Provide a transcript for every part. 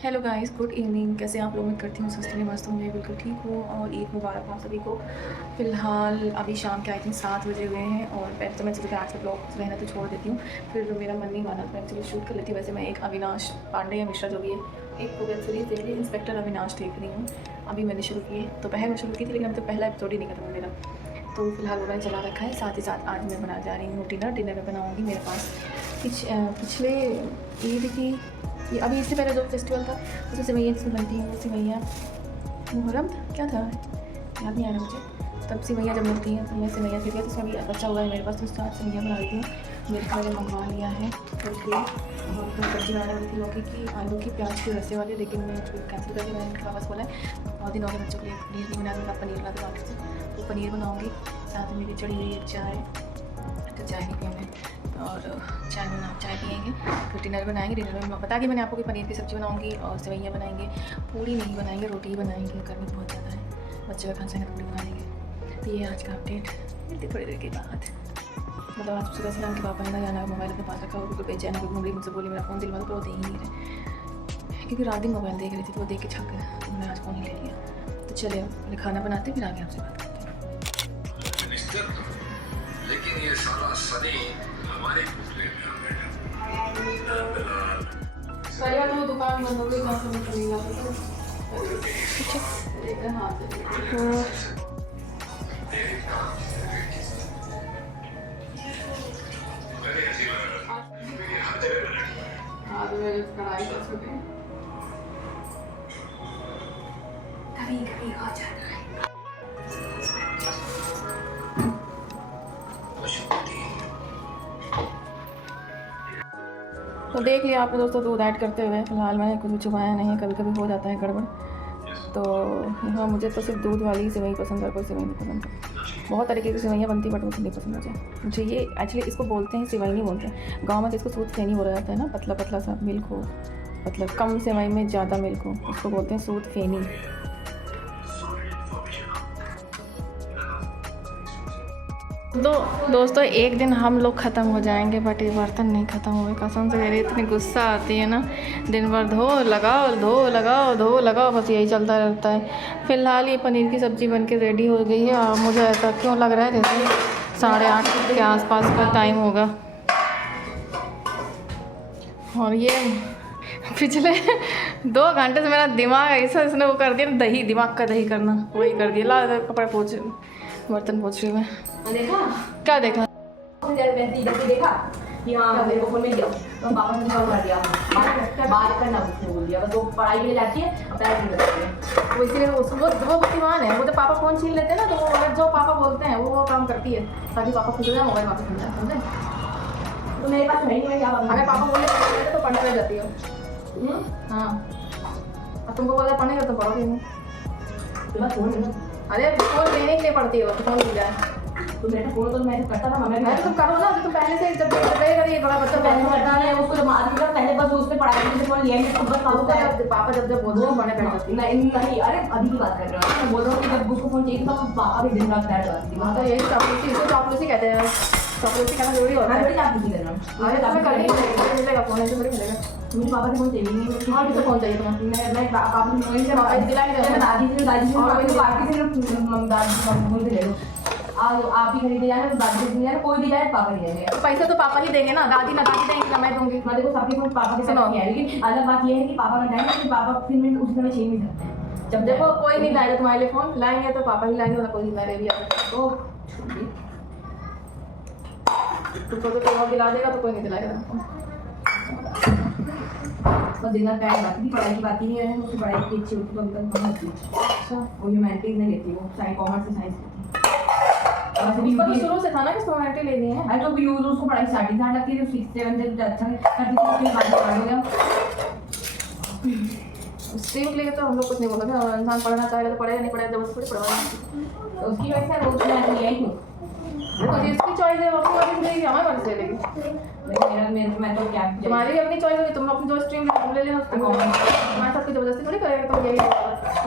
Hello guys, good evening. कैसे आप लोग? मैं करती हूँ स्वस्थ में मस्त हूँ, मैं बिल्कुल ठीक हूँ। और ईद मुबारक आप सभी को। फ़िलहाल अभी शाम के आई थिंक 7 बजे हुए हैं और पहले तो मैं सोचा आज का ब्लॉग रहना तो छोड़ देती हूँ, फिर मेरा मन नहीं माना तो मैं चलो शूट कर लेती हूँ। वैसे मैं एक अविनाश पांडे या मिश्रा जो भी है, एक वेब सीरीज़ देख रही है, इंस्पेक्टर अविनाश देख रही हूँ। अभी मैंने शुरू की है, तो पहले मैं शुरू की थी लेकिन अब तो पहला एपिसोड ही नहीं खत्म मेरा, तो फिलहाल वो मैंने चला रखा है। साथ ही साथ आज मैं बना जा रही हूँ डिनर में बनाऊँगी। मेरे पास पिछले ईद की ये अभी इससे पहले जो फेस्टिवल था उसमें सेवैयाँ जिसमें बनती हैं, वो सेवैयाँ मुहर्रम क्या था याद नहीं आ रहा मुझे। तब सेवैयाँ जब बनती हैं तो मैं सेवैयाँ खरीदी, तो उसमें अभी बच्चा हुआ है मेरे पास, तो उसके साथ सेवैयाँ बना देती हूँ। मेरे घर में मंगवा लिया है फिर और फिर सब्जी बनाने वाली थी लौकी की, आलू की, प्याज की रस्से वाली, लेकिन मैं कैंसिल करके मैंने उनके वापस बोला है बहुत दिन हो गए बच्चों के लिए पनीर नहीं बना, मैं पनीर बना दूँ मार्केट से, तो पनीर बनाऊँगी। साथ में मेरी चढ़ी हुई चाय, तो चाय नहीं पियेंगे और चाय पियेंगे, फिर डिनर बनाएंगे। डिनर में बता दी मैंने आपको कि पनीर की सब्ज़ी बनाऊंगी और सेवैयाँ बनाएंगे। पूड़ी नहीं बनाएंगे, रोटी ही बनाएंगे, गर्मी बहुत ज़्यादा है, बच्चे का खाना चाहिए पूड़ी बना देंगे। तो ये आज का अपडेट, मिलती थोड़ी देर के बाद। मतलब आज सुबह से उनके पापा ने ना जाना, मोबाइल अपने पास रखा, बिल्कुल बेचैन है, मम्मी मुझसे बोली मेरा फ़ोन दिलवा दो, पर वो दे ही नहीं रहे, क्योंकि रात दिन मोबाइल देख रही थी, तो वो देख के छक गया, तो मैंने आज फ़ोन ही ले लिया। तो चले अब खाना बनाते फिर आगे आपसे बात करते हैं। लेकिन ये सारा सनी हमारे कुफले में आ गया। सरिया तो दुकान बंद हो गई, कहाँ से निकलेगा कभी कभी हो जाता है। तो देख लिया आपने दोस्तों दूध ऐड करते हुए। फ़िलहाल मैंने कुछ छुपाया नहीं है, कभी कभी हो जाता है गड़बड़। तो यहाँ मुझे तो सिर्फ दूध वाली सेवई पसंद है, कोई सेवई नहीं पसंद है। बहुत तरीके की सेवैयाँ बनती है बट मुझे नहीं पसंद मुझे। ये एक्चुअली इसको बोलते हैं सेवई, नहीं बोलते हैं गाँव में, तो इसको सूद फेनी बोला जाता है ना, पतला पतला सा मिल्क हो, मतलब कम सेवई में ज़्यादा मिल्क हो, उसको बोलते हैं सूद फेनी। दोस्तों एक दिन हम लोग ख़त्म हो जाएंगे, बट ये बर्तन नहीं ख़त्म हुए, कसम से कह रही, इतनी गुस्सा आती है ना। दिन भर धो लगाओ धो लगाओ धो लगाओ, बस यही चलता रहता है। फ़िलहाल ये पनीर की सब्ज़ी बनके रेडी हो गई है और मुझे ऐसा क्यों लग रहा है जैसे 8:30 के आसपास का टाइम होगा। और ये पिछले 2 घंटे से मेरा दिमाग ऐसा इसने वो कर दिया, दही, दिमाग का दही करना, वही कर दिया। ला कपड़े पोछ, बर्तन पोछ रही हूँ मैं। देखा क्या देखा? देखा कि हाँ मेरे को फोन मिल गया, तो पापा ने कॉल कर दिया, बात करना उसने बोल दिया, बस वो पढ़ाई के लिए जाती है और पैर नहीं करती है, वो इसीलिए वो बुद्धिमान है। वो तो पापा फ़ोन छीन लेते हैं ना, तो वो अगर जो पापा बोलते हैं वो काम करती है, ताकि पापा खुद हो जाए, मोबाइल वापस मिल जाए, समझे? तो मेरे पास है नहीं, मैं क्या बात। अगर पापा बोले तो पढ़ने लग जाती हो। हाँ, और तुमको बोला पढ़ने का तो पढ़ोगे नहीं। अरे फ़ोन लेने के लिए पढ़ती हो तो फ़ोन मिल जाए। तो मेरा फोन तो मैं करता था, मम्मी मैं तो तुम करो ना, तुम पहले से जब करेगा ये बड़ा बच्चा पहले करता है उसको, जब मार दिया पहले बस उसने पढ़ाई के लिए फोन लिया नहीं, बस पापा जब बोलते हैं पढ़ने बैठ जाती। नहीं अरे अभी की बात कर रहा हूँ, मैं बोल रहा हूँ कि जब उसको फोन चाहिए तो पापा भी दिन रात बैठ जाती थी। हाँ, तो यही चापलूसी, इसको चापलूसी कहते हैं। चापलूसी कहना जरूरी होता है। थोड़ी चापलूसी कर रहा हूँ, अरे तुम्हें करनी है, मिलेगा फ़ोन, ऐसे थोड़ी मिलेगा। मुझे पापा से फोन चाहिए नहीं, तुम्हारा भी तो फ़ोन चाहिए तुम्हें। मैं पापा से दिला के दे, दादी से पार्टी से दादी से ले लो, आप ही खरीदे जाए तो दादी से जाए, कोई भी जाए पापा ही देंगे। पैसे तो पापा ही देंगे ना, दादी देंगी ना मैं दूंगी। मैं देखो सबके फोन पापा के साथ है, लेकिन अलग बात ये है कि पापा का टाइम है कि पापा फिर मिनट उस समय छीन नहीं सकते। जब देखो कोई नहीं लाएगा तुम्हारे लिए फ़ोन, लाएंगे तो पापा ही लाएंगे, ना कोई नहीं लाएगा भी आएगा। तो तुमको तो कोई और दिला देगा, तो कोई नहीं दिलाएगा तुमको। बस दिन रात बैठ बात की पढ़ाई की बात ही नहीं है, उसकी पढ़ाई की अच्छी होती तो अंकल कम होती। अच्छा, वो ह्यूमैनिटीज नहीं लेती, वो साइंस कॉमर्स से साइंस लेती। उसका तो शुरू से था ना कि ह्यूमैनिटी लेनी है। अरे तो यूज उसको पढ़ाई स्टार्टिंग से लगती है, 6 7 से अच्छा करती थी, फिर बाद में पढ़ हो गया। स्ट्रीम लेके तो हम लोग कुछ नहीं बोलते, इंसान पढ़ना चाहेगा तो पढ़ेगा, नहीं पढ़ेगा जब उसको पढ़वाना। तो उसकी वजह से वो तो मैं यही हूँ, देखो जिसकी चॉइस है वो अपनी मर्जी से लेगी, हमारी मर्जी से लेगी। लेकिन मैं तो क्या, तुम्हारी भी अपनी चॉइस होगी, तुम अपनी जो स्ट्रीम ले लेना, उसको हमारे साथ कोई जबरदस्ती थोड़ी करेगा। तो यही तो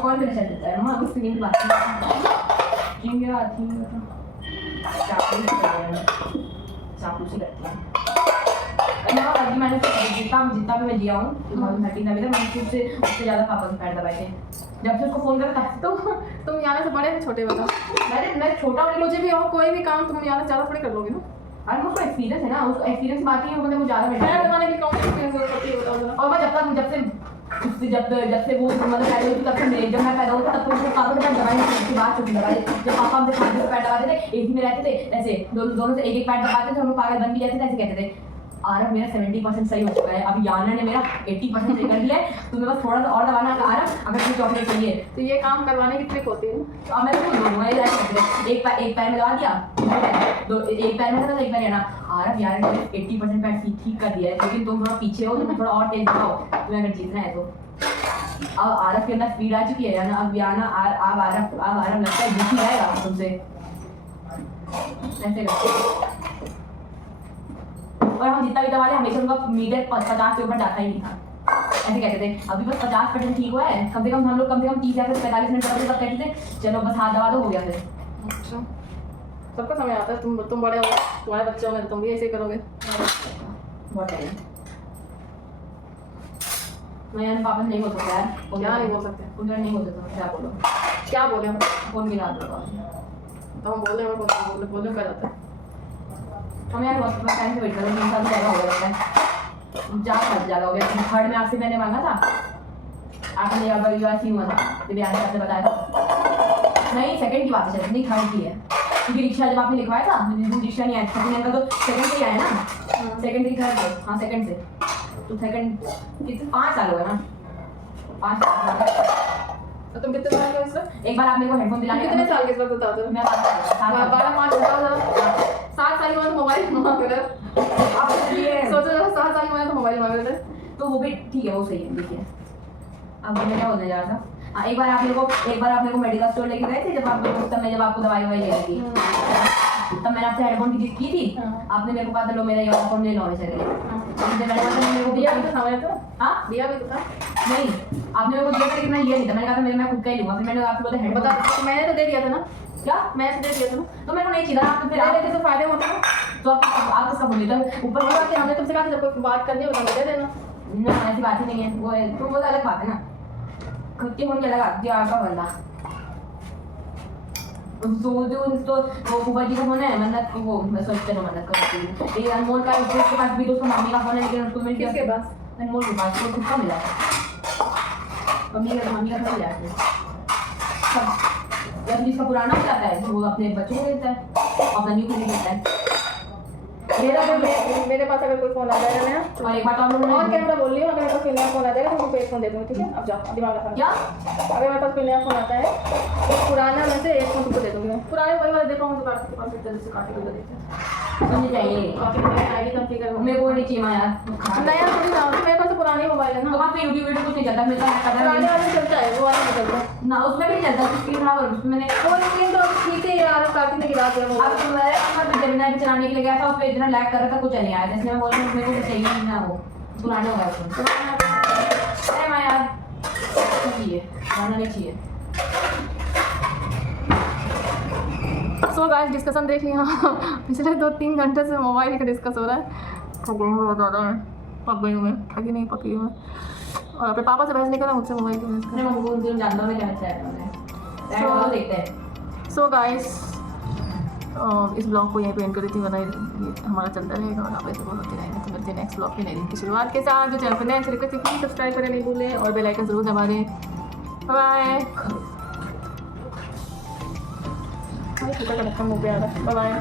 कौन मेरे साथ देता है मां, कुछ स्ट्रीम की बात स्ट्रीम की बात थी, चापूसी करती है। अभी मैंने जितना भी मैं लिया हूँ 2013 अभी तक मैंने खुद से उससे ज़्यादा पापा के पैर दबाए थे। जब से उसको फ़ोन करा था तुम यहाँ से बड़े थे छोटे बताओ। मैं छोटा हूँ, मुझे भी और कोई भी काम तुम यहाँ से ज़्यादा थोड़ी कर लोगे ना। अरे उसको एक्सपीरियंस है ना, उसको एक्सपीरियंस बाकी है, मतलब वो ज़्यादा पैर बेटर है। दबाने की कौन सी एक्सपीरियंस होती है बताओ जरा। और मैं जब से वो मतलब पैदा हुई थी तब से जब मैं पैदा हुआ तब तो उसको पापा के पैर दबाए उसकी बात चुप दबाए। जब पापा हमसे खाते से पैर दबाते थे, एक ही में रहते थे ऐसे दोनों से एक पैर दबाते थे, हम लोग पागल बन भी जाते थे, ऐसे कहते थे। आरव मेरा 70% सही हो चुका है, अभी याना ने मेरा 80% सही कर दिया है, तुम्हें बस थोड़ा सा और दबाना है आरव, अगर तुम्हें चॉकलेट चाहिए। तो ये काम करवाने की ट्रिक होती है। तो अब मैं तो दोनों एक पैर में दबा दिया, एक पैर में था एक पैर लेना। आरव यार 80% पैर ठीक कर दिया है, लेकिन तुम थोड़ा पीछे हो, तुम थोड़ा और तेज दबाओ तुम्हें अगर जीतना है तो। अब आरव के अंदर स्पीड आ चुकी है याना, अब याना अब आरव लगता है जीत ही जाएगा तुमसे ऐसे करके। और हम जितना भी दबा ले हमेशा उनका मीटर 50 के ऊपर जाता ही नहीं था, ऐसे कहते थे। अभी बस 50% ठीक हुआ है, कम से कम हम लोग कम से कम 30 या 45 मिनट तब कहते थे चलो बस हाथ दबा दो हो गया फिर। अच्छा सबका समय आता है, तुम बड़े हो, तुम्हारे बच्चे होंगे तुम भी ऐसे ही करोगे। बहुत टाइम मैं यार पापा नहीं बोल सकता यार, क्या नहीं बोल सकते, उधर नहीं बोल सकता, क्या बोलो क्या बोले हम फोन गिरा दो। तो हम बोले हम बोले कर जाते हैं। हम यार बहुत टाइम से वेट कर रहे हैं, 3 साल से ज़्यादा हो गया लगता है, ज़्यादा हो गया। थर्ड में आपसे मैंने मांगा था, आपने अब यूआरसी हुआ था जब यार आपने बताया था, नहीं सेकंड की बात है शायद, नहीं थर्ड की है, क्योंकि रिक्शा जब आपने लिखवाया था रिक्शा नहीं आया, सेकंड का तो सेकंड से ही आया ना, सेकंड से थर्ड से, हाँ सेकंड से, तो सेकंड कितने 5 साल हो गए ना, 5 साल। तो तुम कितने साल के हो इस वक्त? एक बार आप मेरे को हेडफोन दिला कितने साल के इस वक्त बता दो। मैं 12 5 7 साल की उम्र मोबाइल मांग रहे आप इसलिए सोचो 7 साल की उम्र तो मोबाइल मांग रहे थे। तो वो भी ठीक है, वो सही है, देखिए अब मैं क्या बोलने जा रहा था। हाँ एक बार आप मेरे को मेडिकल स्टोर लेके गए थे जब आपको दवाई लेनी थी, तब मैंने आपसे हेडफोन की जिद की थी, आपने मेरे को कहा था लो मेरा ईयरफोन ले लो हमेशा के लिए, मेरे को दिया भी तो था मैंने तो, हाँ दिया भी तो था। नहीं आपने मेरे को दिया था लेकिन मैं ये नहीं था, मैंने कहा था मैं खुद का ही लूँगा, फिर मैंने आपको बोला हेडफोन बता मैंने तो दे दिया था ना, क्या मैंने तो दे दिया था ना, तो मेरे को नहीं चाहिए था, आप फिर मेरे तो फायदे होते हैं। तो आप उसका बोलिए तो ऊपर बात है, हमने तुमसे कहा था जब कोई बात करनी हो तो दे देना। ना ऐसी बात ही नहीं है, वो है तो वो अलग बात है ना, खुद के फोन के अलग आती है आपका बंदा। तो वो फूफा जी का फोन है, मन्नत को वो मैं सोचते ना मन्नत का ये अनमोल का उसके पास भी तो उसका मम्मी का फोन है, लेकिन उसको मिल किसके पास? अनमोल के पास, वो खुद का मिला मम्मी का फोन लिया जब जिसका पुराना हो जाता है वो अपने बच्चों को देता है, अपना न्यू को देता है। मेरे पास अगर कोई फोन आ जाएगा नया, और एक बात और कैमरा बोल रही हूँ, अगर मेरे पास कोई नया फोन आ जाएगा तो तुमको एक फोन दे दूँगी, ठीक है? अब जाओ दिमाग रखा। क्या अगर मेरे पास कोई नया फोन आता है तो पुराना में से एक फोन तुमको दे दूँगी मैं। पुराने वही वाला देखो मुझे काट के पास जल्दी से काट के देते हैं, समझ चाहिए काफी आईडी कंफिगर हो। मेरे को नहीं चाहिए यार, नया थोड़ी ना, मेरे पास तो पुराने मोबाइल है तो ना, वहाँ पे यूट्यूब वीडियो कुछ नहीं चलता, मेरे पास पुराने वाले चलता है, वो वाला नहीं चलता ना, उसमें भी नहीं चलता, स्क्रीन खराब है उसमें मैंने वो, लेकिन तो ठीक है यार, कार्तिक ने गिरा दिया वो। अब तो मैं जमीना पे चलाने के लिए गया था, उस पे इतना लैग कर रहा था कुछ नहीं आया, इसलिए मैं बोल रही हूँ मेरे को कुछ चाहिए नहीं ना, वो पुराने हो गए उसमें। अरे मैं यार चाहिए पुराना नहीं चाहिए। सो गाइस डिस्कशन देख लिया पिछले 2-3 घंटे से मोबाइल का डिस्कस हो रहा है। थक गई हूँ बहुत ज़्यादा, मैं पक गई हूँ, मैं थकी नहीं पकी हूँ मैं। और अपने पापा से बहस नहीं करा, मुझसे मोबाइल की बहस मैं मम्मी को जानता हूँ मैं क्या अच्छा है, तो देखते हैं। सो गाइस इस ब्लॉग को यहीं पे एंड करी थी, वरना ये हमारा चलता रहेगा और आप ऐसे बोल होते रहेंगे। तो मिलते हैं नेक्स्ट ब्लॉग के नए दिन की शुरुआत के साथ। जो चैनल पर नए रिक्वेस्ट है प्लीज़ सब्सक्राइब करें नहीं भूलें और बेल आइकन ज़रूर दबा दें। Bye bye. मुँह पे आ रहा है, बाय बाय।